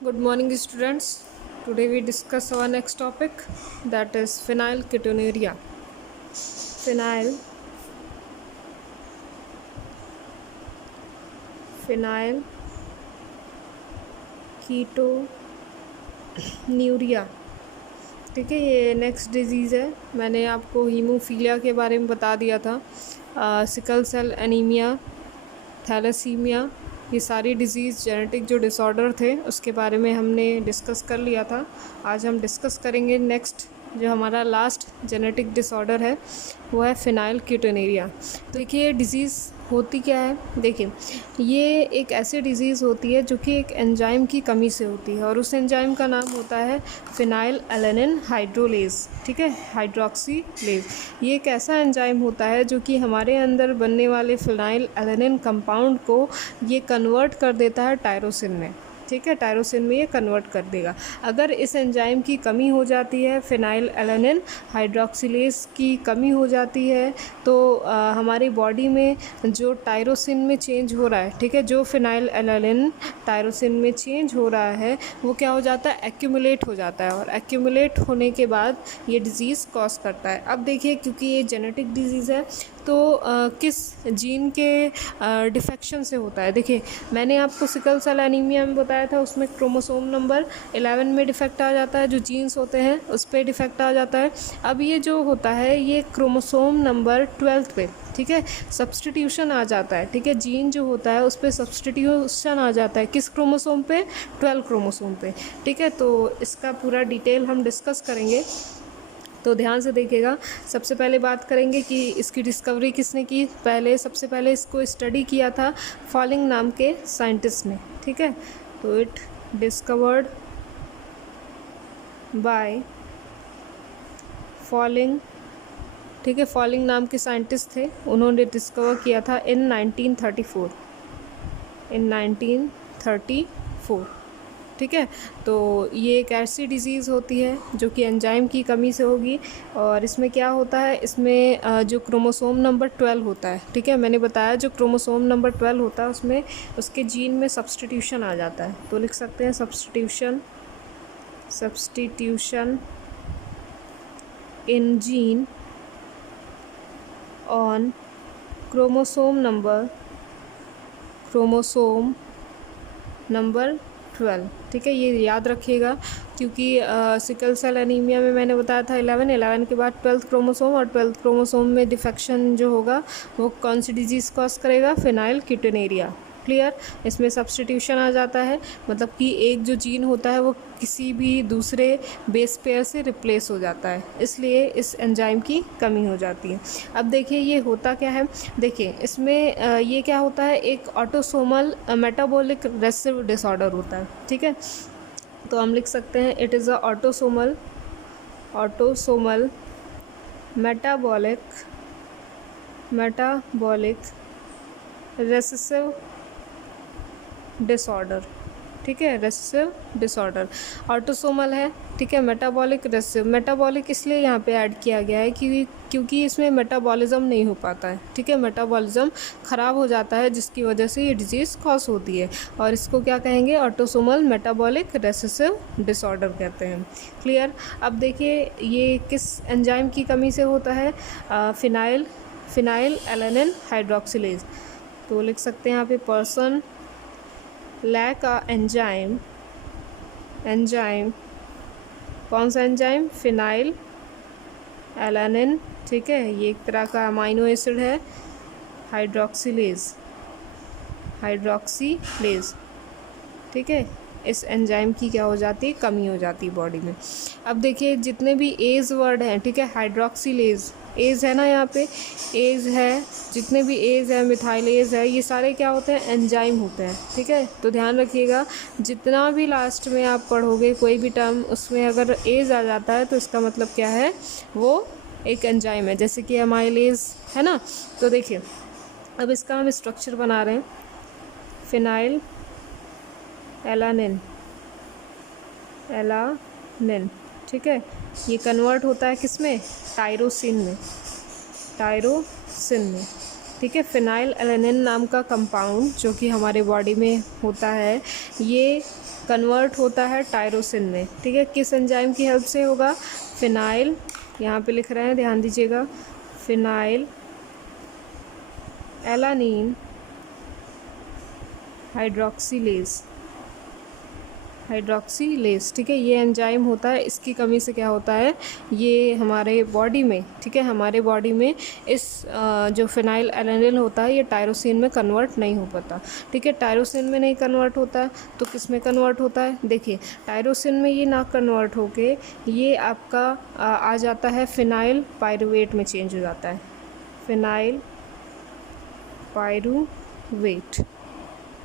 Good morning, students. Today we discuss our next topic, that is phenylketonuria. phenylketonuria. ठीक है, ये next disease है। मैंने आपको हीमोफीलिया के बारे में बता दिया था, सिकल सेल एनीमिया, थैलेसीमिया, ये सारी डिज़ीज़ जेनेटिक जो डिसऑर्डर थे उसके बारे में हमने डिस्कस कर लिया था। आज हम डिस्कस करेंगे नेक्स्ट जो हमारा लास्ट जेनेटिक डिसऑर्डर है वो है phenylketonuria। देखिए ये डिज़ीज़ होती क्या है। देखिए ये एक ऐसी डिज़ीज़ होती है जो कि एक एंजाइम की कमी से होती है और उस एंजाइम का नाम होता है फिनाइल एलेनिन हाइड्रोलेज। ठीक है, हाइड्रोक्सीलेज। ये एक ऐसा एंजाइम होता है जो कि हमारे अंदर बनने वाले फिनाइल एलेनिन कंपाउंड को ये कन्वर्ट कर देता है टायरोसिन में। ठीक है, टायरोसिन में ये कन्वर्ट कर देगा। अगर इस एंजाइम की कमी हो जाती है, फिनाइल एलेनिन हाइड्रोक्सिलेज की कमी हो जाती है, तो हमारी बॉडी में जो टायरोसिन में चेंज हो रहा है, ठीक है, जो फिनाइल एलेनिन टायरोसिन में चेंज हो रहा है वो क्या हो जाता है, एक्यूमुलेट हो जाता है और एक्यूमुलेट होने के बाद ये डिज़ीज़ कॉज करता है। अब देखिए क्योंकि ये जेनेटिक डिज़ीज़ है तो किस जीन के डिफेक्शन से होता है। देखिए मैंने आपको सिकल सेल एनीमिया में बताया था, उसमें क्रोमोसोम नंबर 11 में डिफेक्ट आ जाता है, जो जीन्स होते हैं उस पर डिफेक्ट आ जाता है। अब ये जो होता है ये क्रोमोसोम नंबर 12 पे, ठीक है, सब्सटीट्यूशन आ जाता है। ठीक है, जीन जो होता है उस पर सब्सटीट्यूशन आ जाता है, किस क्रोमोसोम पे, 12 क्रोमोसोम पे। ठीक है, तो इसका पूरा डिटेल हम डिस्कस करेंगे, तो ध्यान से देखिएगा। सबसे पहले बात करेंगे कि इसकी डिस्कवरी किसने की। सबसे पहले इसको स्टडी किया था फॉलिंग नाम के साइंटिस्ट ने। ठीक है, तो इट डिस्कवर्ड बाय फॉलिंग। ठीक है, फॉलिंग नाम के साइंटिस्ट थे, उन्होंने डिस्कवर किया था इन 1934। ठीक है, तो ये एक ऐसी डिज़ीज़ होती है जो कि एंजाइम की कमी से होगी और इसमें क्या होता है, इसमें जो क्रोमोसोम नंबर 12 होता है, ठीक है, मैंने बताया जो क्रोमोसोम नंबर 12 होता है उसमें उसके जीन में सब्सटीट्यूशन आ जाता है। तो लिख सकते हैं substitution in gene on chromosome number 12। ठीक है, ये याद रखिएगा क्योंकि सिकल सेल एनीमिया में मैंने बताया था 11 के बाद 12th क्रोमोसोम, और 12th क्रोमोसोम में डिफेक्शन जो होगा वो कौन सी डिजीज़ कॉज करेगा, phenylketonuria। क्लियर, इसमें सब्सटीट्यूशन आ जाता है, मतलब कि एक जो जीन होता है वो किसी भी दूसरे बेस पेयर से रिप्लेस हो जाता है, इसलिए इस एंजाइम की कमी हो जाती है। अब देखिए ये होता क्या है। देखिए इसमें ये क्या होता है, एक ऑटोसोमल मेटाबॉलिक रेसेसिव डिसऑर्डर होता है। ठीक है, तो हम लिख सकते हैं it is a autosomal metabolic recessive disorder. ठीक है, रेसेसिव डिसऑर्डर ऑटोसोमल है। ठीक है, मेटाबॉलिक रेसेसिव, मेटाबॉलिक इसलिए यहाँ पे ऐड किया गया है क्योंकि इसमें मेटाबॉलिज्म नहीं हो पाता है। ठीक है, मेटाबॉलिज्म ख़राब हो जाता है जिसकी वजह से ये डिजीज़ कॉज होती है और इसको क्या कहेंगे, ऑटोसोमल मेटाबॉलिक रेसेसिव डिसऑर्डर कहते हैं। क्लियर। अब देखिए ये किस एंजाइम की कमी से होता है, फिनाइल एलेनिन हाइड्रोक्सिलेज। तो लिख सकते हैं यहाँ पे पर्सन लैक अ एंजाइम, कौन सा एंजाइम, फिनाइल एलेनिन। ठीक है, ये एक तरह का अमाइनो एसिड है, हाइड्रोक्सिलेज। ठीक है, इस एंजाइम की क्या हो जाती है, कमी हो जाती है बॉडी में। अब देखिए जितने भी एज वर्ड हैं, ठीक है, हाइड्रोक्सिलेज, एज है ना यहाँ पे, एज है, जितने भी एज है, मिथाइलेज है, ये सारे क्या होते हैं, एंजाइम होते हैं। ठीक है, तो ध्यान रखिएगा जितना भी लास्ट में आप पढ़ोगे कोई भी टर्म, उसमें अगर एज आ जाता है तो इसका मतलब क्या है, वो एक एंजाइम है, जैसे कि अमाइलेज है ना। तो देखिए अब इसका हम स्ट्रक्चर बना रहे हैं, फिनाइल एलानिन। ठीक है, ये कन्वर्ट होता है किस में, टायरोसिन में। ठीक है, फिनाइल एलानिन नाम का कंपाउंड जो कि हमारे बॉडी में होता है, ये कन्वर्ट होता है टायरोसिन में, ठीक है। किस एंजाइम की हेल्प से होगा? फिनाइल, यहाँ पे लिख रहे हैं, ध्यान दीजिएगा, फिनाइल एलानीन हाइड्रोक्सीलेज, ठीक है। ये एंजाइम होता है, इसकी कमी से क्या होता है, ये हमारे बॉडी में, ठीक है, हमारे बॉडी में इस जो फिनाइल एलानिल होता है ये टायरोसिन में कन्वर्ट नहीं हो पाता, ठीक है। टायरोसिन में नहीं कन्वर्ट होता है तो किस में कन्वर्ट होता है? देखिए, टायरोसिन में ये ना कन्वर्ट होके ये आपका आ जाता है फिनाइल पायरुवेट में चेंज हो जाता है, फिनाइल पायरुवेट,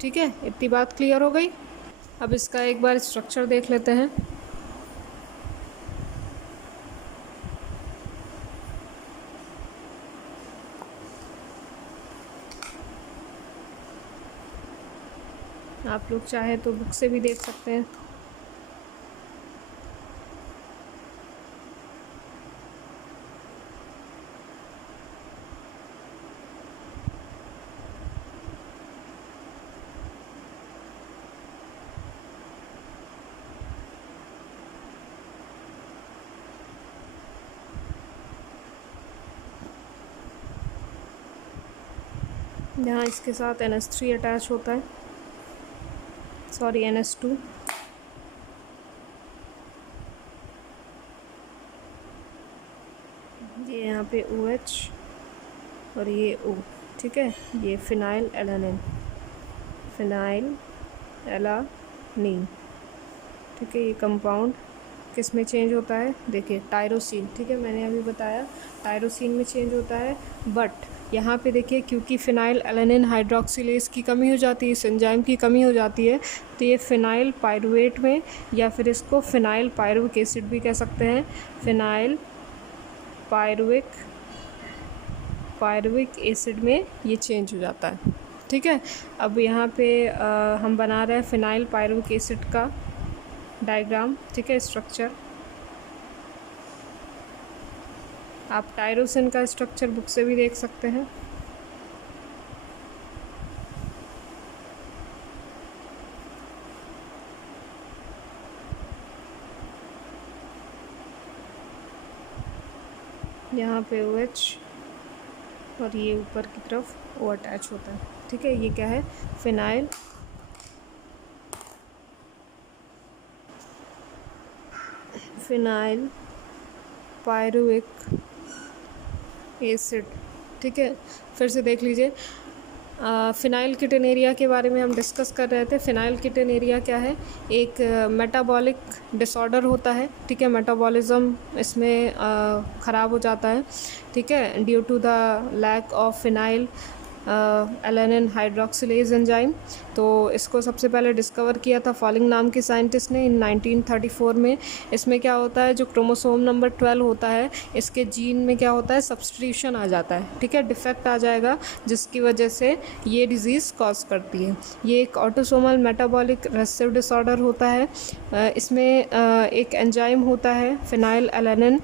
ठीक है। इतनी बात क्लियर हो गई। अब इसका एक बार स्ट्रक्चर देख लेते हैं। आप लोग चाहे तो बुक से भी देख सकते हैं। यहाँ इसके साथ NH3 अटैच होता है, सॉरी NH2, ये यहाँ पे OH और ये O, ठीक है। ये फिनाइल एलानिन, ठीक है। ये कंपाउंड किस में चेंज होता है? देखिए, टायरोसिन, ठीक है, मैंने अभी बताया टायरोसिन में चेंज होता है। बट यहाँ पे देखिए, क्योंकि फिनाइल एलानिन हाइड्रोक्सिलेज की कमी हो जाती है, इस एंजाइम की कमी हो जाती है, तो ये फिनाइल पायरुवेट में, या फिर इसको फिनाइल पायरुविक एसिड भी कह सकते हैं, फिनाइल पायरुविक एसिड में ये चेंज हो जाता है, ठीक है। अब यहाँ पे हम बना रहे हैं फिनाइल पायरुविक एसिड का डायग्राम, ठीक है, स्ट्रक्चर। आप टायरोसिन का स्ट्रक्चर बुक से भी देख सकते हैं। यहाँ पे OH और ये ऊपर की तरफ O अटैच होता है, ठीक है। ये क्या है? फिनाइल पायरुविक एसिड, ठीक है। फिर से देख लीजिए, फिनाइल कीटोनेरिया के बारे में हम डिस्कस कर रहे थे। फिनाइल कीटोनेरिया क्या है? एक मेटाबॉलिक डिसऑर्डर होता है, ठीक है। मेटाबॉलिज्म इसमें ख़राब हो जाता है, ठीक है, due to the lack of phenylalanine hydroxylase enzyme. तो इसको सबसे पहले डिस्कवर किया था फॉलिंग नाम के साइंटिस्ट ने इन 1934 में। इसमें क्या होता है, जो क्रोमोसोम नंबर 12 होता है, इसके जीन में क्या होता है, सब्सटीट्यूशन आ जाता है, ठीक है, डिफेक्ट आ जाएगा, जिसकी वजह से ये डिज़ीज़ कॉज करती है। ये एक ऑटोसोमल मेटाबॉलिक रेसेसिव डिसऑर्डर होता है। इसमें एक एंजाइम होता है फिनाइल एलानिन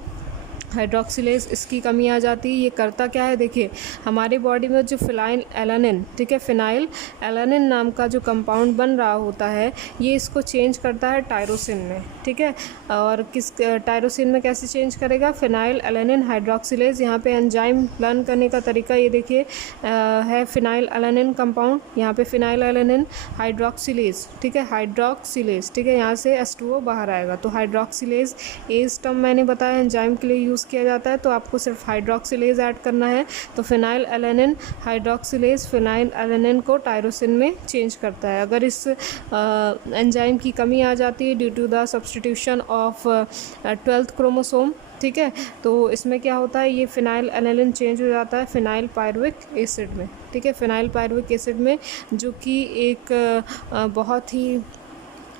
हाइड्रोक्सिलेज, इसकी कमी आ जाती है। ये करता क्या है, देखिए, हमारी बॉडी में जो फिनाइल एलानिन, ठीक है, फिनाइल एलानिन नाम का जो कंपाउंड बन रहा होता है, ये इसको चेंज करता है टायरोसिन में, ठीक है। और किस टायरोसिन में कैसे चेंज करेगा? Phenyl alanine hydroxylase. यहाँ पे एंजाइम लर्न करने का तरीका ये देखिए है, फिनाइल एलानिन कंपाउंड, यहाँ पे फिनाइल एलानिन हाइड्रोक्सिलेज, ठीक है, हाइड्रोक्सिलेज, ठीक है, यहाँ से H2O बाहर आएगा, तो हाइड्रोक्सिलेज एज टर्म मैंने बताया एंजाइम के लिए यूज़ किया जाता है, तो आपको सिर्फ हाइड्रोक्सिलेज ऐड करना है। तो phenyl alanine hydroxylase phenyl alanine को टायरोसिन में चेंज करता है। अगर इस एंजाइम की कमी आ जाती है due to the substitution of 12th chromosome, ठीक है, तो इसमें क्या होता है, ये फिनाइल एलानिन चेंज हो जाता है फिनाइल पायरुविक एसिड में, ठीक है, फिनाइल पायरुविक एसिड में, जो कि एक बहुत ही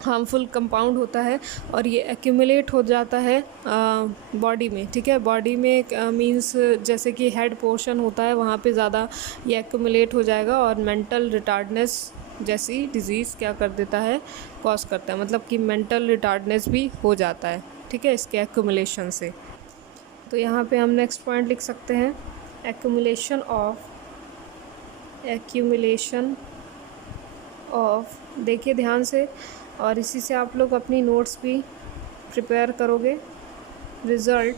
हार्मफुल कंपाउंड होता है, और ये एक्यूमुलेट हो जाता है बॉडी में, ठीक है। बॉडी में मींस जैसे कि हेड पोर्शन होता है, वहाँ पे ज़्यादा ये एक्यूमुलेट हो जाएगा, और मेंटल रिटार्डनेस जैसी डिज़ीज़ क्या कर देता है, कॉज करता है, मतलब कि मेंटल रिटार्डनेस भी हो जाता है, ठीक है, इसके एक्यूमुलेशन से। तो यहाँ पे हम नेक्स्ट पॉइंट लिख सकते हैं, एक्यूमुलेशन ऑफ, देखिए ध्यान से, और इसी से आप लोग अपनी नोट्स भी प्रिपेयर करोगे। रिजल्ट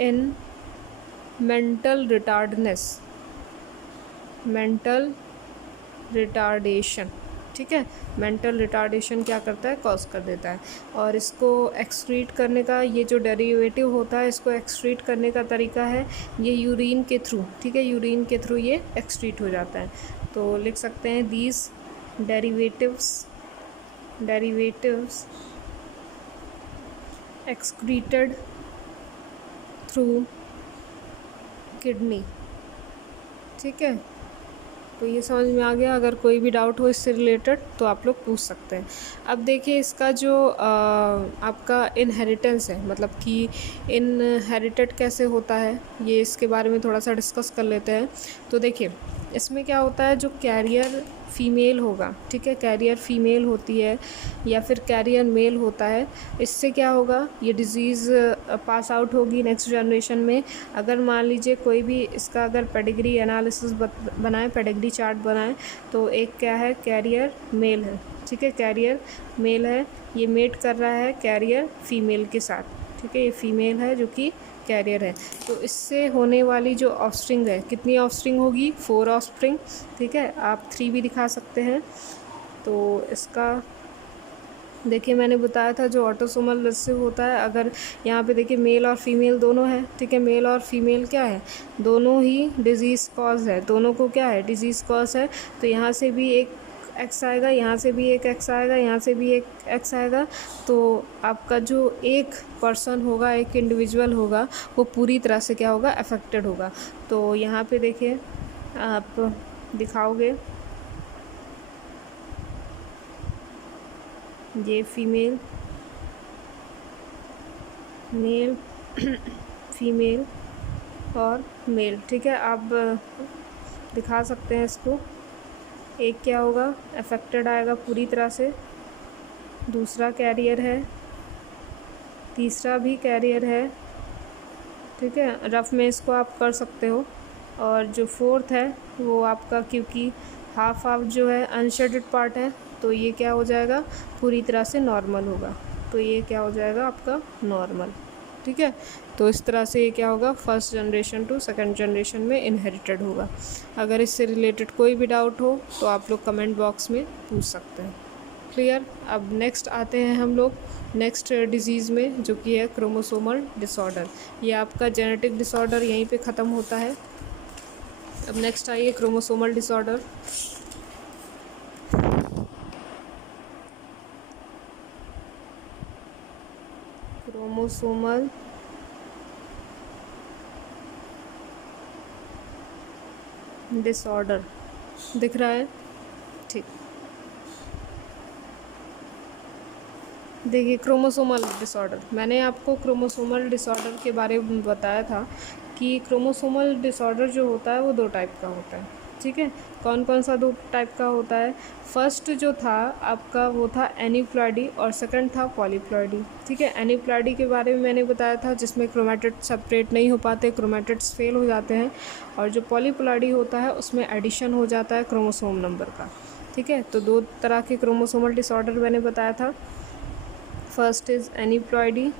इन मेंटल रिटार्डेशन, ठीक है। मेंटल रिटार्डेशन क्या करता है, कॉज कर देता है। और इसको एक्सक्रीट करने का, ये जो डेरिवेटिव होता है, इसको एक्सक्रीट करने का तरीका है ये यूरिन के थ्रू, ठीक है। यूरिन के थ्रू ये एक्सक्रीट हो जाता है। तो लिख सकते हैं these derivatives excreted through kidney, ठीक है। तो ये समझ में आ गया। अगर कोई भी डाउट हो इससे रिलेटेड तो आप लोग पूछ सकते हैं। अब देखिए इसका जो आपका इनहेरिटेंस है, मतलब कि इनहेरिटेड कैसे होता है, ये इसके बारे में थोड़ा सा डिस्कस कर लेते हैं। तो देखिए इसमें क्या होता है, जो कैरियर फीमेल होगा, ठीक है, कैरियर फीमेल होती है या फिर कैरियर मेल होता है, इससे क्या होगा, ये डिज़ीज़ पास आउट होगी नेक्स्ट जनरेशन में। अगर मान लीजिए कोई भी इसका अगर पेडिग्री एनालिसिस बनाए, पेडिग्री चार्ट बनाए, तो एक क्या है, कैरियर मेल है, ठीक है, कैरियर मेल है, ये मेट कर रहा है कैरियर फीमेल के साथ, ठीक है, ये फीमेल है जो कि कैरियर है। तो इससे होने वाली जो ऑफस्प्रिंग है, कितनी ऑफस्प्रिंग होगी, 4 ऑफस्प्रिंग, ठीक है। आप 3 भी दिखा सकते हैं। तो इसका देखिए मैंने बताया था जो ऑटोसोमल रिसेसिव होता है, अगर यहाँ पे देखिए मेल और फीमेल दोनों है, ठीक है, मेल और फीमेल क्या है, दोनों ही डिज़ीज़ कॉज है, दोनों को क्या है, डिज़ीज़ कॉज है। तो यहाँ से भी एक एक्स आएगा, यहाँ से भी एक एक्स आएगा, यहाँ से भी एक एक्स आएगा। तो आपका जो एक पर्सन होगा, एक इंडिविजुअल होगा, वो पूरी तरह से क्या होगा, अफेक्टेड होगा। तो यहाँ पे देखिए आप दिखाओगे ये फीमेल, मेल फीमेल और मेल, ठीक है। आप दिखा सकते हैं इसको, एक क्या होगा, अफेक्टेड आएगा पूरी तरह से, दूसरा कैरियर है, तीसरा भी कैरियर है, ठीक है। रफ में इसको आप कर सकते हो। और जो फोर्थ है वो आपका, क्योंकि हाफ जो है अनशेडेड पार्ट है, तो ये क्या हो जाएगा, पूरी तरह से नॉर्मल होगा। तो ये क्या हो जाएगा आपका नॉर्मल, ठीक है। तो इस तरह से ये क्या होगा, first generation to second generation में इनहेरिटेड होगा। अगर इससे रिलेटेड कोई भी डाउट हो तो आप लोग कमेंट बॉक्स में पूछ सकते हैं। क्लियर। अब नेक्स्ट आते हैं हम लोग नेक्स्ट डिज़ीज़ में, जो कि है क्रोमोसोमल डिसऑर्डर। ये आपका जेनेटिक डिसऑर्डर यहीं पे ख़त्म होता है। अब नेक्स्ट आइए क्रोमोसोमल डिसऑर्डर। क्रोमोसोमल डिसऑर्डर दिख रहा है, ठीक। देखिए क्रोमोसोमल डिसऑर्डर, मैंने आपको क्रोमोसोमल डिसऑर्डर के बारे में बताया था कि क्रोमोसोमल डिसऑर्डर जो होता है वो 2 टाइप का होता है, ठीक है। कौन कौन सा 2 टाइप का होता है, फर्स्ट जो था आपका वो था एनीप्लॉइडी और सेकंड था पॉलीप्लॉइडी, ठीक है। एनीप्लॉइडी के बारे में मैंने बताया था, जिसमें क्रोमैटिड सेपरेट नहीं हो पाते, क्रोमैटिड्स फेल हो जाते हैं। और जो पॉलीप्लॉइडी होता है उसमें एडिशन हो जाता है क्रोमोसोम नंबर का, ठीक है। तो 2 तरह के क्रोमोसोमल डिसऑर्डर मैंने बताया था। First is aneuploidy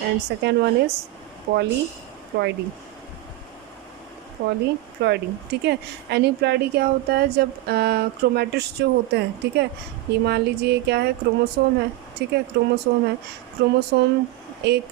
and second one is polyploidy, ठीक है। एनीप्लॉइडी क्या होता है, जब क्रोमैटिड्स जो होते हैं, ठीक है, ये मान लीजिए क्या है, क्रोमोसोम है, ठीक है, क्रोमोसोम है। क्रोमोसोम एक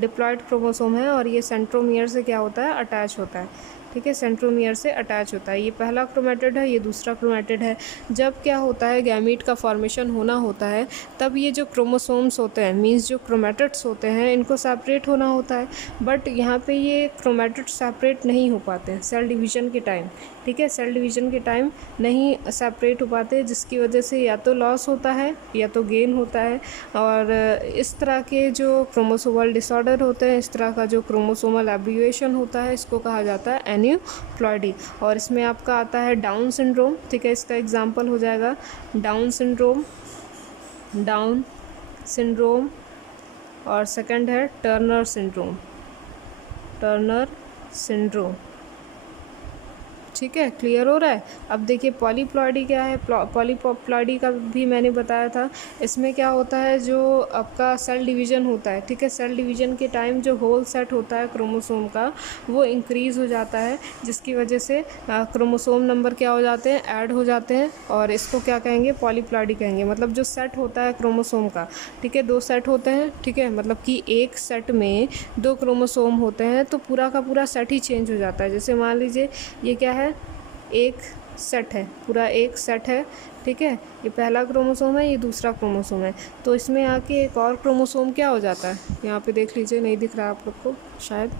डिप्लॉयड क्रोमोसोम है और ये सेंट्रोमियर से क्या होता है, अटैच होता है, ठीक है, सेंट्रोमियर से अटैच होता है। ये पहला क्रोमैटिड है, ये दूसरा क्रोमैटिड है। जब क्या होता है, गैमीट का फॉर्मेशन होना होता है, तब ये जो क्रोमोसोम्स होते हैं, मीन्स जो क्रोमैटिड्स होते हैं, इनको सेपरेट होना होता है। बट यहाँ पे ये क्रोमैटिड सेपरेट नहीं हो पाते हैं सेल डिवीज़न के टाइम, ठीक है, सेल डिवीज़न के टाइम नहीं सेपरेट हो पाते, जिसकी वजह से या तो लॉस होता है या तो गेन होता है। और इस तरह के जो क्रोमोसोमल डिसऑर्डर होते हैं, इस तरह का जो क्रोमोसोमल एब्रिविएशन होता है, इसको कहा जाता है एनीप्लॉइडी। और इसमें आपका आता है डाउन सिंड्रोम, ठीक है, इसका एग्जांपल हो जाएगा डाउन सिंड्रोम। और सेकंड है टर्नर सिंड्रोम, ठीक है, क्लियर हो रहा है। अब देखिए पॉलीप्लॉइडी क्या है, पॉलीप्लॉइडी का भी मैंने बताया था। इसमें क्या होता है, जो आपका सेल डिवीज़न होता है, ठीक है, सेल डिवीज़न के टाइम जो होल सेट होता है क्रोमोसोम का वो इंक्रीज़ हो जाता है, जिसकी वजह से क्रोमोसोम नंबर क्या हो जाते हैं, ऐड हो जाते हैं, और इसको क्या कहेंगे, पॉलीप्लॉइडी कहेंगे। मतलब जो सेट होता है क्रोमोसोम का, ठीक है, 2 सेट होते हैं, ठीक है, मतलब कि एक सेट में 2 क्रोमोसोम होते हैं तो पूरा का पूरा सेट ही चेंज हो जाता है। जैसे मान लीजिए ये क्या है, एक सेट है, पूरा एक सेट है, ठीक है, ये पहला क्रोमोसोम है, ये दूसरा क्रोमोसोम है, तो इसमें आके एक और क्रोमोसोम क्या हो जाता है, यहाँ पे देख लीजिए, नहीं दिख रहा है आप लोग को शायद,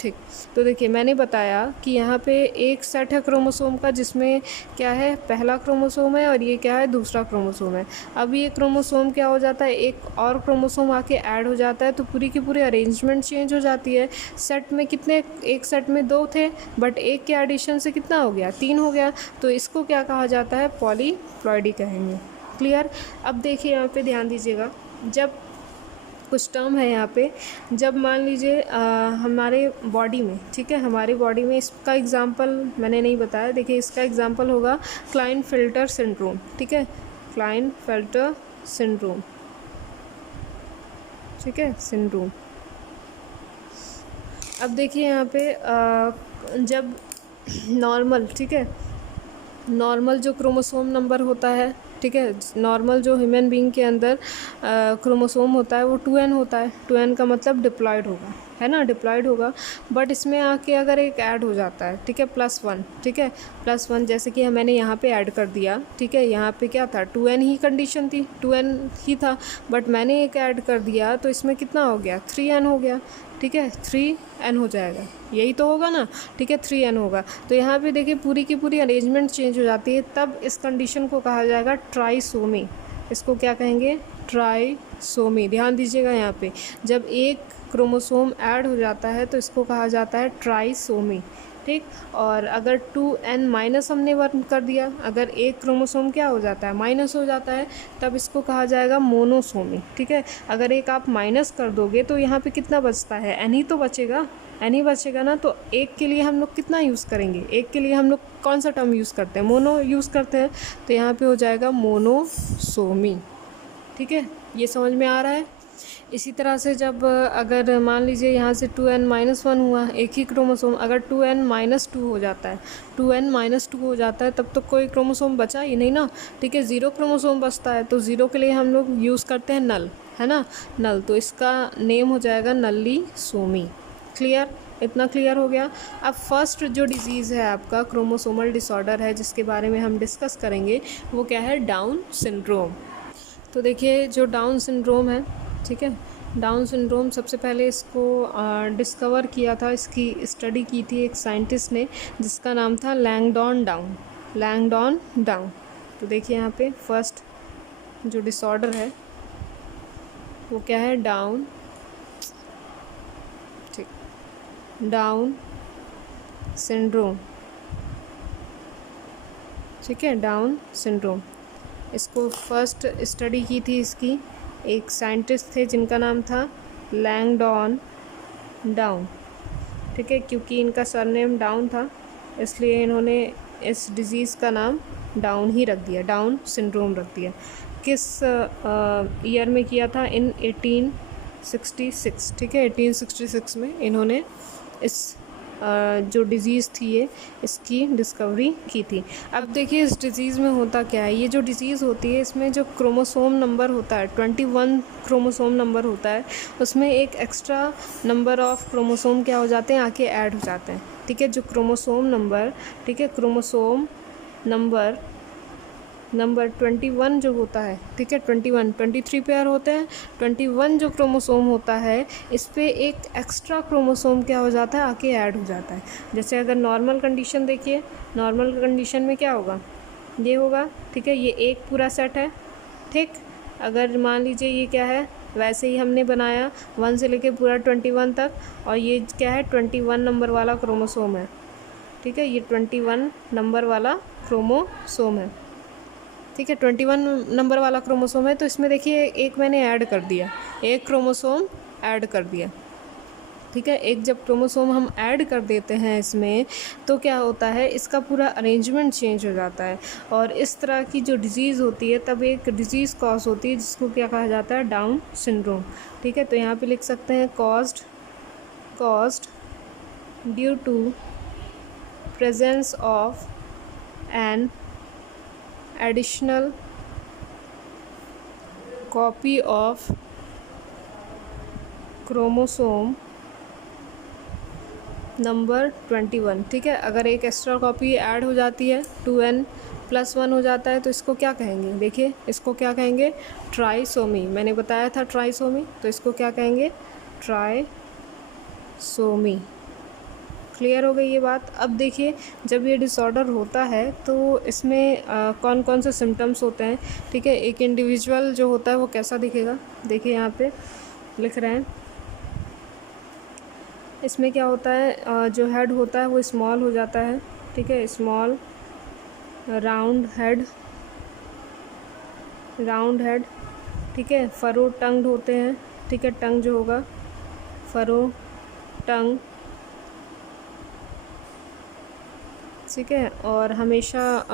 ठीक। तो देखिए मैंने बताया कि यहाँ पे एक सेट है क्रोमोसोम का, जिसमें क्या है, पहला क्रोमोसोम है और ये क्या है, दूसरा क्रोमोसोम है। अब ये क्रोमोसोम क्या हो जाता है, एक और क्रोमोसोम आके ऐड हो जाता है, तो पूरी की पूरी अरेंजमेंट चेंज हो जाती है। सेट में कितने, एक सेट में 2 थे, बट एक के एडिशन से कितना हो गया, 3 हो गया, तो इसको क्या कहा जाता है, पॉलीप्लॉइडी कहेंगे। क्लियर। अब देखिए यहाँ पे ध्यान दीजिएगा, जब कुछ टर्म है यहाँ पे, जब मान लीजिए हमारे बॉडी में, ठीक है, हमारी बॉडी में, इसका एग्जांपल मैंने नहीं बताया, देखिए इसका एग्जांपल होगा क्लाइनफेल्टर सिंड्रोम, ठीक है, क्लाइनफेल्टर सिंड्रोम, ठीक है, सिंड्रोम। अब देखिए यहाँ पे जब नॉर्मल, ठीक है, नॉर्मल जो क्रोमोसोम नंबर होता है, ठीक है, नॉर्मल जो ह्यूमन बीइंग के अंदर क्रोमोसोम होता है वो 2n होता है। 2n का मतलब डिप्लॉयड होगा, है ना, डिप्लॉयड होगा। बट इसमें आके अगर एक ऐड हो जाता है, ठीक है, +1, ठीक है, +1, जैसे कि मैंने यहाँ पे ऐड कर दिया, ठीक है, यहाँ पे क्या था, 2n ही कंडीशन थी, 2n ही था, बट मैंने एक ऐड कर दिया तो इसमें कितना हो गया, 3n हो गया, ठीक है, 3n हो जाएगा, यही तो होगा ना, ठीक है, 3n होगा। तो यहाँ पे देखिए पूरी की पूरी अरेंजमेंट चेंज हो जाती है, तब इस कंडीशन को कहा जाएगा ट्राइसोमी। इसको क्या कहेंगे, ट्राइसोमी। ध्यान दीजिएगा यहाँ पे, जब एक क्रोमोसोम ऐड हो जाता है तो इसको कहा जाता है ट्राइसोमी, ठीक। और अगर 2n माइनस हमने 1 कर दिया, अगर एक क्रोमोसोम क्या हो जाता है, माइनस हो जाता है, तब इसको कहा जाएगा मोनोसोमी, ठीक है। अगर एक आप माइनस कर दोगे तो यहाँ पे कितना बचता है, n ही तो बचेगा, n ही बचेगा ना। तो एक के लिए हम लोग कितना यूज़ करेंगे, एक के लिए हम लोग कौन सा टर्म यूज़ करते हैं, मोनो यूज़ करते हैं, तो यहाँ पे हो जाएगा मोनोसोमी, ठीक है, ये समझ में आ रहा है। इसी तरह से जब अगर मान लीजिए यहाँ से 2n-1 हुआ, एक ही क्रोमोसोम, अगर 2n-2 हो जाता है, 2n-2 हो जाता है, तब तो कोई क्रोमोसोम बचा ही नहीं ना, ठीक है, 0 क्रोमोसोम बचता है, तो 0 के लिए हम लोग यूज़ करते हैं नल, है ना, नल, तो इसका नेम हो जाएगा नल्लीसोमी। क्लियर, इतना क्लियर हो गया। अब फर्स्ट जो डिज़ीज़ है आपका, क्रोमोसोमल डिसऑर्डर है, जिसके बारे में हम डिस्कस करेंगे, वो क्या है, डाउन सिंड्रोम। तो देखिए जो डाउन सिंड्रोम है, ठीक है, डाउन सिंड्रोम सबसे पहले इसको डिस्कवर किया था, इसकी स्टडी की थी एक साइंटिस्ट ने, जिसका नाम था लैंगडॉन डाउन, लैंगडॉन डाउन। तो देखिए यहाँ पे फर्स्ट जो डिसऑर्डर है वो क्या है, डाउन, ठीक, डाउन सिंड्रोम, ठीक है, डाउन सिंड्रोम। इसको फर्स्ट स्टडी की थी इसकी एक साइंटिस्ट थे जिनका नाम था लैंगडॉन डाउन, ठीक है, क्योंकि इनका सरनेम डाउन था इसलिए इन्होंने इस डिज़ीज़ का नाम डाउन ही रख दिया, डाउन सिंड्रोम रख दिया। किस ईयर में किया था, इन 1866, ठीक है, 1866 में इन्होंने इस जो डिज़ीज़ थी ये, इसकी डिस्कवरी की थी। अब देखिए इस डिज़ीज़ में होता क्या है, ये जो डिज़ीज़ होती है इसमें जो क्रोमोसोम नंबर होता है, 21 क्रोमोसोम नंबर होता है, उसमें एक एक्स्ट्रा नंबर ऑफ़ क्रोमोसोम क्या हो जाते हैं, आके ऐड हो जाते हैं, ठीक है। जो क्रोमोसोम नंबर, ठीक है, क्रोमोसोम नंबर 21 जो होता है, ठीक है, 23 पेयर होते हैं, 21 जो क्रोमोसोम होता है, इस पे एक एक्स्ट्रा क्रोमोसोम क्या हो जाता है, आके ऐड हो जाता है। जैसे अगर नॉर्मल कंडीशन देखिए, नॉर्मल कंडीशन में क्या होगा, ये होगा, ठीक है, ये एक पूरा सेट है, ठीक। अगर मान लीजिए ये क्या है, वैसे ही हमने बनाया 1 से लेके पूरा 21 तक, और ये क्या है, 21 नंबर वाला क्रोमोसोम है, ठीक है, ये 21 नंबर वाला क्रोमोसोम है, ठीक है, 21 नंबर वाला क्रोमोसोम है। तो इसमें देखिए एक मैंने ऐड कर दिया, एक क्रोमोसोम ऐड कर दिया, ठीक है। एक जब क्रोमोसोम हम ऐड कर देते हैं इसमें, तो क्या होता है, इसका पूरा अरेंजमेंट चेंज हो जाता है, और इस तरह की जो डिज़ीज़ होती है तब एक डिज़ीज़ कॉज होती है जिसको क्या कहा जाता है, डाउन सिंड्रोम। ठीक है, तो यहाँ पे लिख सकते हैं caused due to presence of an additional copy of chromosome number 21। ठीक है, अगर एक एक्स्ट्रा कॉपी ऐड हो जाती है, 2n+1 हो जाता है, तो इसको क्या कहेंगे, देखिए इसको क्या कहेंगे, ट्राइसोमी। मैंने बताया था ट्राइसोमी, तो इसको क्या कहेंगे, ट्राइसोमी। क्लियर हो गई ये बात। अब देखिए, जब ये डिसऑर्डर होता है तो इसमें कौन कौन से सिम्टम्स होते हैं। ठीक है, एक इंडिविजुअल जो होता है वो कैसा दिखेगा, देखिए यहाँ पे लिख रहे हैं। इसमें क्या होता है, जो हेड होता है वो स्मॉल हो जाता है। ठीक है, स्मॉल राउंड हेड। ठीक है, फरो टंग्ड होते हैं। ठीक है, टंग जो होगा, फरो टंग। ठीक है, और हमेशा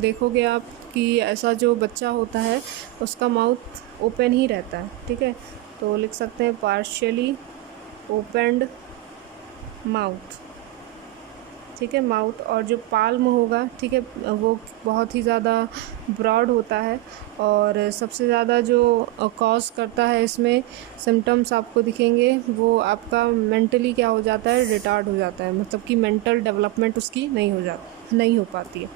देखोगे आप कि ऐसा जो बच्चा होता है उसका माउथ ओपन ही रहता है। ठीक है, तो लिख सकते हैं पार्शियली ओपनड माउथ। ठीक है, माउथ, और जो पाल्म होगा, ठीक है, वो बहुत ही ज़्यादा ब्रॉड होता है, और सबसे ज़्यादा जो कॉज करता है इसमें सिम्टम्स आपको दिखेंगे, वो आपका मेंटली क्या हो जाता है, रिटार्ड हो जाता है, मतलब कि मेंटल डेवलपमेंट उसकी नहीं हो पाती है।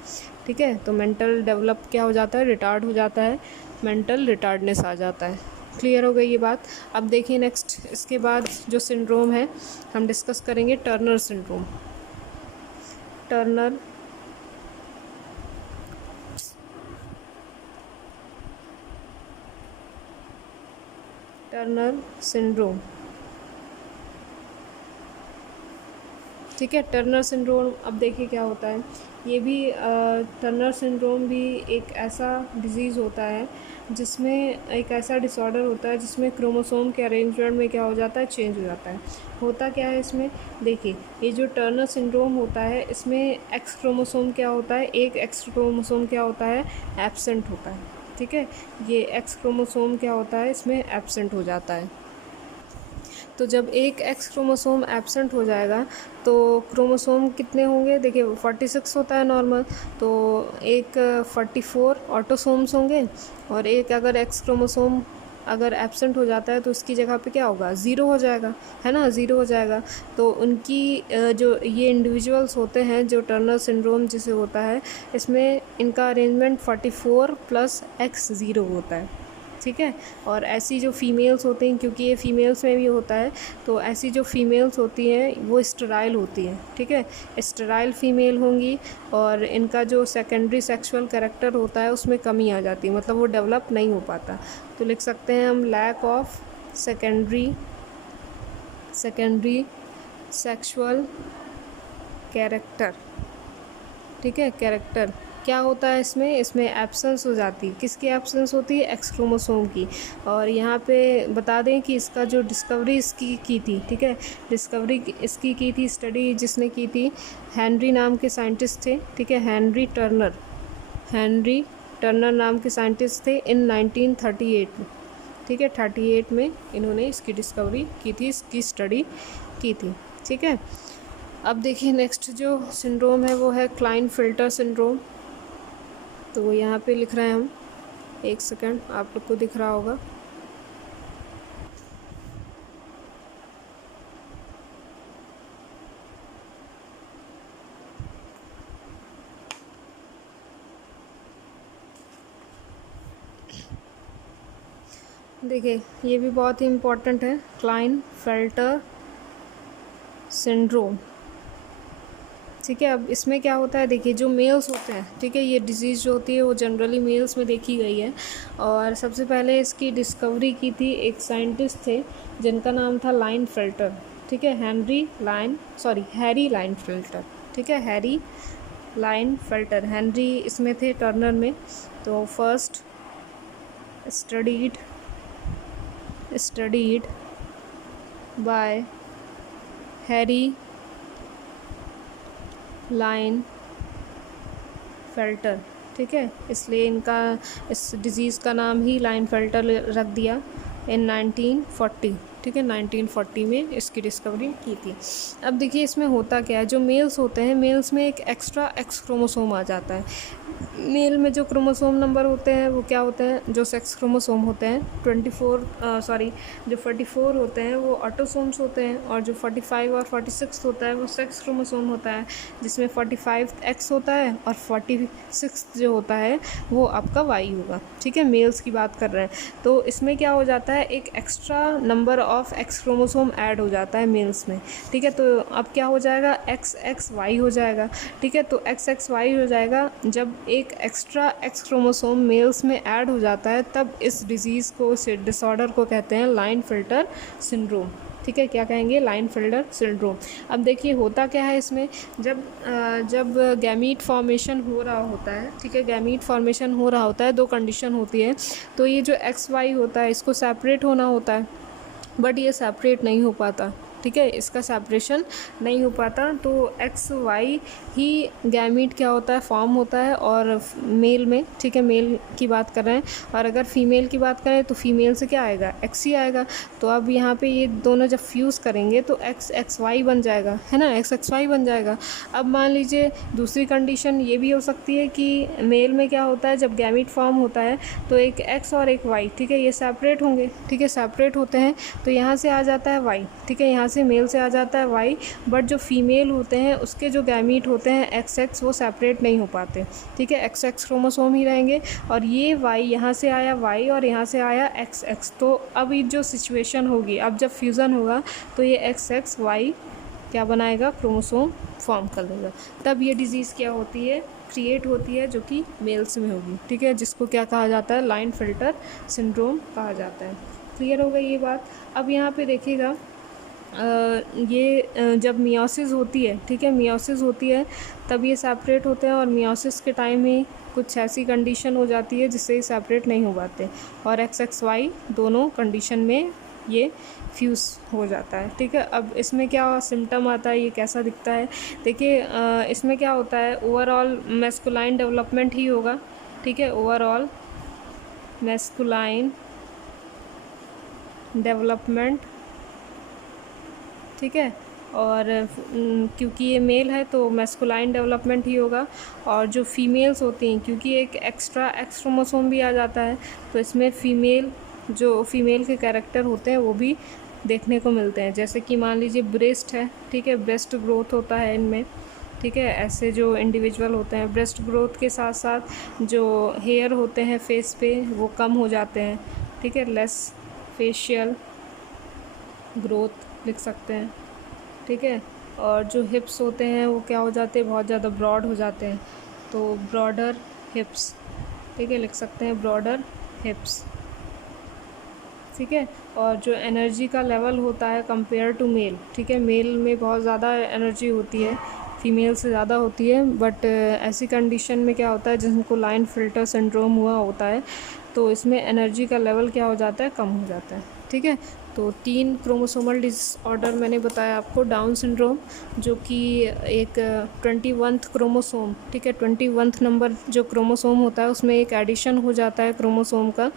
ठीक है, तो मेंटल डेवलप क्या हो जाता है, रिटार्ड हो जाता है, मेंटल रिटार्डनेस आ जाता है। क्लियर हो गई ये बात। अब देखिए नेक्स्ट, इसके बाद जो सिंड्रोम है हम डिस्कस करेंगे, टर्नर सिंड्रोम। Turner syndrome. ठीक है, टर्नर सिंड्रोम, अब देखिए क्या होता है। ये भी टर्नर सिंड्रोम भी एक ऐसा डिज़ीज़ होता है जिसमें एक ऐसा डिसऑर्डर होता है जिसमें क्रोमोसोम के अरेंजमेंट में क्या हो जाता है, चेंज हो जाता है। होता क्या है इसमें, देखिए ये जो टर्नर सिंड्रोम होता है इसमें एक्स क्रोमोसोम क्या होता है, एक एक्स क्रोमोसोम क्या होता है, एब्सेंट होता है। ठीक है, ये एक्स क्रोमोसोम क्या होता है, इसमें एब्सेंट हो जाता है। तो जब एक एक्स क्रोमोसोम एब्सेंट हो जाएगा तो क्रोमोसोम कितने होंगे, देखिए 46 होता है नॉर्मल, तो एक 44 ऑटोसोम्स होंगे, और एक अगर एक्स क्रोमोसोम अगर एब्सेंट हो जाता है तो उसकी जगह पे क्या होगा, ज़ीरो हो जाएगा, है ना, ज़ीरो हो जाएगा। तो उनकी जो ये इंडिविजुअल्स होते हैं जो टर्नर सिंड्रोम जिसे होता है, इसमें इनका अरेंजमेंट 44 + X 0 होता है। ठीक है, और ऐसी जो फीमेल्स होती हैं, क्योंकि ये फीमेल्स में भी होता है, तो ऐसी जो फीमेल्स होती हैं वो स्टेराइल होती हैं। ठीक है, स्टेराइल फीमेल होंगी, और इनका जो सेकेंडरी सेक्सुअल कैरेक्टर होता है उसमें कमी आ जाती है, मतलब वो डेवलप नहीं हो पाता। तो लिख सकते हैं हम lack of secondary sexual character. ठीक है, कैरेक्टर क्या होता है इसमें एब्सेंस हो जाती है, किसकी एब्सेंस होती है, एक्स क्रोमोसोम की। और यहाँ पे बता दें कि इसका जो डिस्कवरी इसकी की थी, ठीक है, डिस्कवरी इसकी की थी, स्टडी जिसने की थी, हेनरी नाम के साइंटिस्ट थे। ठीक है, हेनरी टर्नर नाम के साइंटिस्ट थे इन 1938 में। ठीक है, 38 में इन्होंने इसकी डिस्कवरी की थी, इसकी स्टडी की थी। ठीक है, अब देखिए नेक्स्ट जो सिंड्रोम है वो है क्लाइनफिल्टर सिंड्रोम। तो वो यहाँ पे लिख रहे हैं हम, एक सेकंड, आप लोग को दिख रहा होगा। देखिए ये भी बहुत ही इम्पोर्टेंट है, क्लाइनफिल्टर सिंड्रोम। ठीक है, अब इसमें क्या होता है, देखिए जो मेल्स होते हैं, ठीक है, ये डिज़ीज़ जो होती है वो जनरली मेल्स में देखी गई है, और सबसे पहले इसकी डिस्कवरी की थी एक साइंटिस्ट थे जिनका नाम था लाइनफिल्टर। ठीक है, हैरी लाइनफिल्टर। ठीक है, हैरी लाइनफिल्टर, हेनरी इसमें थे टर्नर में। तो first studied by Harry Klinefelter, ठीक है, इसलिए इनका इस डिज़ीज़ का नाम ही लाइन फेल्टर रख दिया इन 1940, ठीक है, 1940 में इसकी डिस्कवरी की थी। अब देखिए इसमें होता क्या है, जो मेल्स होते हैं, मेल्स में एक एक्स्ट्रा एक्स क्रोमोसोम आ जाता है। मेल में जो क्रोमोसोम नंबर होते हैं वो क्या होते हैं, जो सेक्स क्रोमोसोम होते हैं जो 44 होते हैं वो ऑटोसोम्स होते हैं, और जो 45 और 46 होता है वो सेक्स क्रोमोसोम होता है, जिसमें 45 एक्स होता है और 46 जो होता है वो आपका वाई होगा, ठीक है, मेल्स की बात कर रहे हैं। तो इसमें क्या हो जाता है, एक extra number of x chromosome add हो जाता है मेल्स में, ठीक है। तो अब क्या हो जाएगा, XXY हो जाएगा, ठीक है। तो XXY हो जाएगा जब एक एक्स्ट्रा एक्स क्रोमोसोम मेल्स में ऐड हो जाता है, तब इस डिज़ीज़ को, इस डिसऑर्डर को कहते हैं लाइन फिल्टर सिंड्रोम, ठीक है। क्या कहेंगे, लाइन फिल्टर सिंड्रोम। अब देखिए होता क्या है इसमें, जब गैमीट फॉर्मेशन हो रहा होता है, ठीक है, गैमीट फॉर्मेशन हो रहा होता है, दो कंडीशन होती है। तो ये जो XY होता है इसको सेपरेट होना होता है, बट ये सेपरेट नहीं हो पाता, ठीक है, इसका सेपरेशन नहीं हो पाता। तो XY ही गैमीट क्या होता है, फॉर्म होता है, और मेल में, ठीक है, मेल की बात कर रहे हैं, और अगर फीमेल की बात करें तो फीमेल से क्या आएगा, X ही आएगा। तो अब यहाँ पे ये दोनों जब फ्यूज़ करेंगे तो XXY बन जाएगा, है ना, XXY बन जाएगा। अब मान लीजिए दूसरी कंडीशन ये भी हो सकती है कि मेल में क्या होता है, जब गैमीट फॉर्म होता है तो एक X और एक Y, ठीक है, ये सेपरेट होंगे, ठीक है, सेपरेट होते हैं, तो यहाँ से आ जाता है Y, ठीक है, यहाँ से मेल से आ जाता है Y, बट जो फीमेल होते हैं उसके जो गैमीट होते हैं XX वो सेपरेट नहीं हो पाते, ठीक है, XX क्रोमोसोम ही रहेंगे, और ये Y यहाँ से आया Y और यहाँ से आया XX। तो अब ये जो सिचुएशन होगी, अब जब फ्यूज़न होगा तो ये XXY क्या बनाएगा, क्रोमोसोम फॉर्म कर देगा, तब ये डिज़ीज़ क्या होती है, क्रिएट होती है, जो कि मेल्स में होगी, ठीक है, जिसको क्या कहा जाता है, लाइन फिल्टर सिंड्रोम कहा जाता है। क्लियर हो गई ये बात। अब यहाँ पे देखिएगा ये जब मियोसिस होती है, ठीक है, मियोसिस होती है तब ये सेपरेट होते हैं, और मियोसिस के टाइम में कुछ ऐसी कंडीशन हो जाती है जिससे ये सेपरेट नहीं हो पाते, और XXY दोनों कंडीशन में ये फ्यूज़ हो जाता है, ठीक है। अब इसमें क्या सिम्टम आता है, ये कैसा दिखता है, देखिए इसमें क्या होता है, ओवरऑल मैस्कुलाइन डेवलपमेंट ही होगा, ठीक है, ओवरऑल मैस्कुलाइन डेवलपमेंट, ठीक है, और क्योंकि ये मेल है तो मैस्कुलाइन डेवलपमेंट ही होगा, और जो फीमेल्स होती हैं, क्योंकि एक एक्स्ट्रा एक्स क्रोमोसोम भी आ जाता है, तो इसमें फीमेल के कैरेक्टर होते हैं वो भी देखने को मिलते हैं, जैसे कि मान लीजिए ब्रेस्ट है, ठीक है, ब्रेस्ट ग्रोथ होता है इनमें, ठीक है, ऐसे जो इंडिविजुअल होते हैं, ब्रेस्ट ग्रोथ के साथ साथ जो हेयर होते हैं फेस पे वो कम हो जाते हैं, ठीक है, लेस फेशियल ग्रोथ लिख सकते हैं, ठीक है, और जो हिप्स होते हैं वो क्या हो जाते हैं, बहुत ज़्यादा ब्रॉड हो जाते हैं, तो ब्रॉडर हिप्स, ठीक है, लिख सकते हैं ब्रॉडर हिप्स, ठीक है, और जो एनर्जी का लेवल होता है कंपेयर टू मेल, ठीक है, मेल में बहुत ज़्यादा एनर्जी होती है, फीमेल से ज़्यादा होती है, बट ऐसी कंडीशन में क्या होता है, जिनको लाइन फिल्टर सिंड्रोम हुआ होता है, तो इसमें एनर्जी का लेवल क्या हो जाता है, कम हो जाता है, ठीक है। तो 3 क्रोमोसोमल डिसऑर्डर मैंने बताया आपको, डाउन सिंड्रोम जो कि एक 21th क्रोमोसोम, ठीक है, 21th नंबर जो क्रोमोसोम होता है उसमें एक एडिशन हो जाता है क्रोमोसोम का,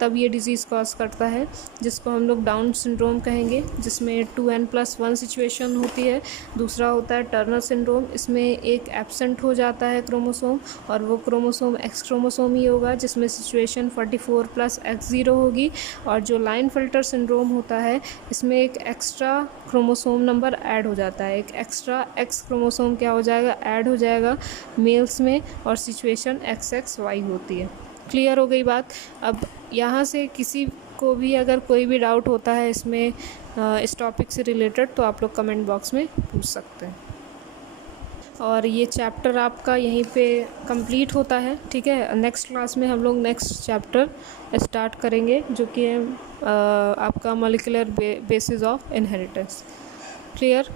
तब ये डिज़ीज़ कॉज करता है, जिसको हम लोग डाउन सिंड्रोम कहेंगे, जिसमें 2n+1 सिचुएशन होती है। दूसरा होता है टर्नर सिंड्रोम, इसमें एक एब्सेंट हो जाता है क्रोमोसोम, और वो क्रोमोसोम एक्स क्रोमोसोम ही होगा, जिसमें सिचुएशन 44+X0 होगी। और जो लाइन फिल्टर सिंड्रोम होता है, इसमें एक एक्स्ट्रा क्रोमोसोम नंबर ऐड हो जाता है, एक एक्स्ट्रा एक्स क्रोमोसोम क्या हो जाएगा, ऐड हो जाएगा मेल्स में, और सिचुएशन XXY होती है। क्लियर हो गई बात। अब यहाँ से किसी को भी अगर कोई भी डाउट होता है इसमें इस टॉपिक से रिलेटेड, तो आप लोग कमेंट बॉक्स में पूछ सकते हैं। और ये चैप्टर आपका यहीं पे कंप्लीट होता है, ठीक है। नेक्स्ट क्लास में हम लोग नेक्स्ट चैप्टर स्टार्ट करेंगे, जो कि है आपका molecular basis of inheritance. Clear.